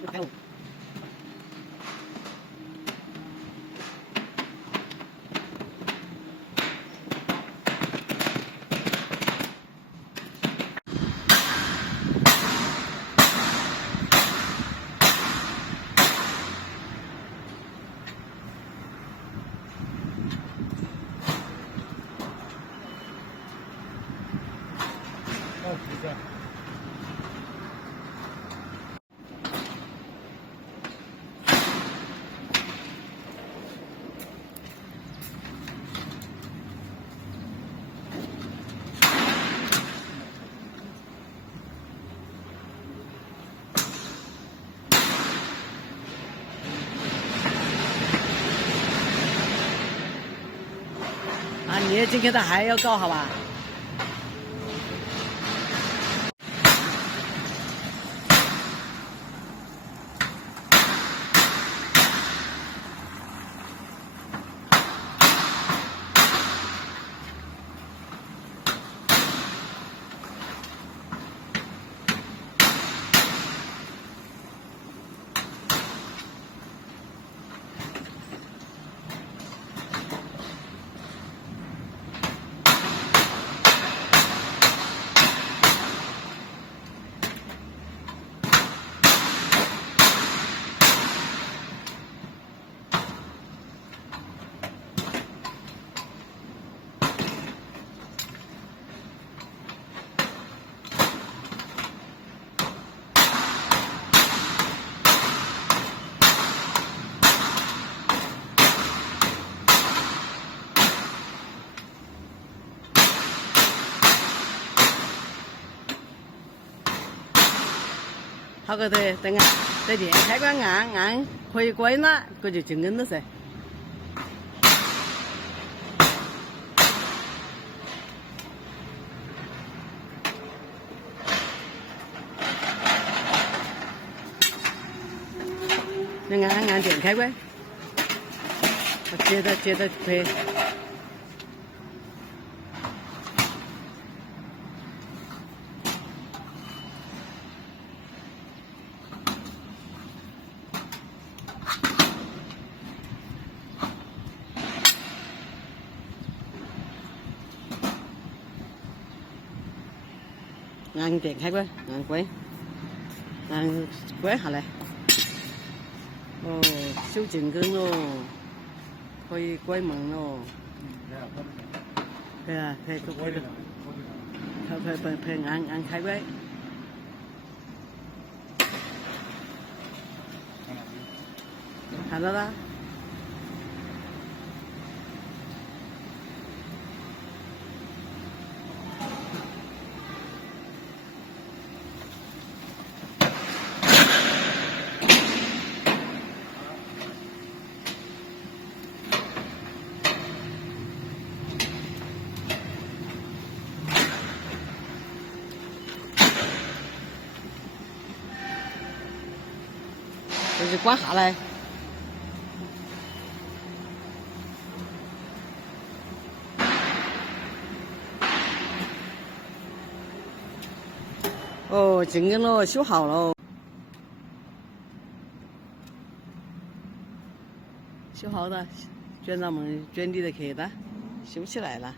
就开路。啊，你今天他还要搞好吧？好个得等啊，在电开关按回归了，这就静音了噻。你按电开关，接着拍。按电开关，按关，按关下来。哦，修静音咯，可以关门咯。对啊，拍按开关。看到了。这就关下来。哦，静音了，修好了。修好了，卷闸门卷里头去的，修起来了。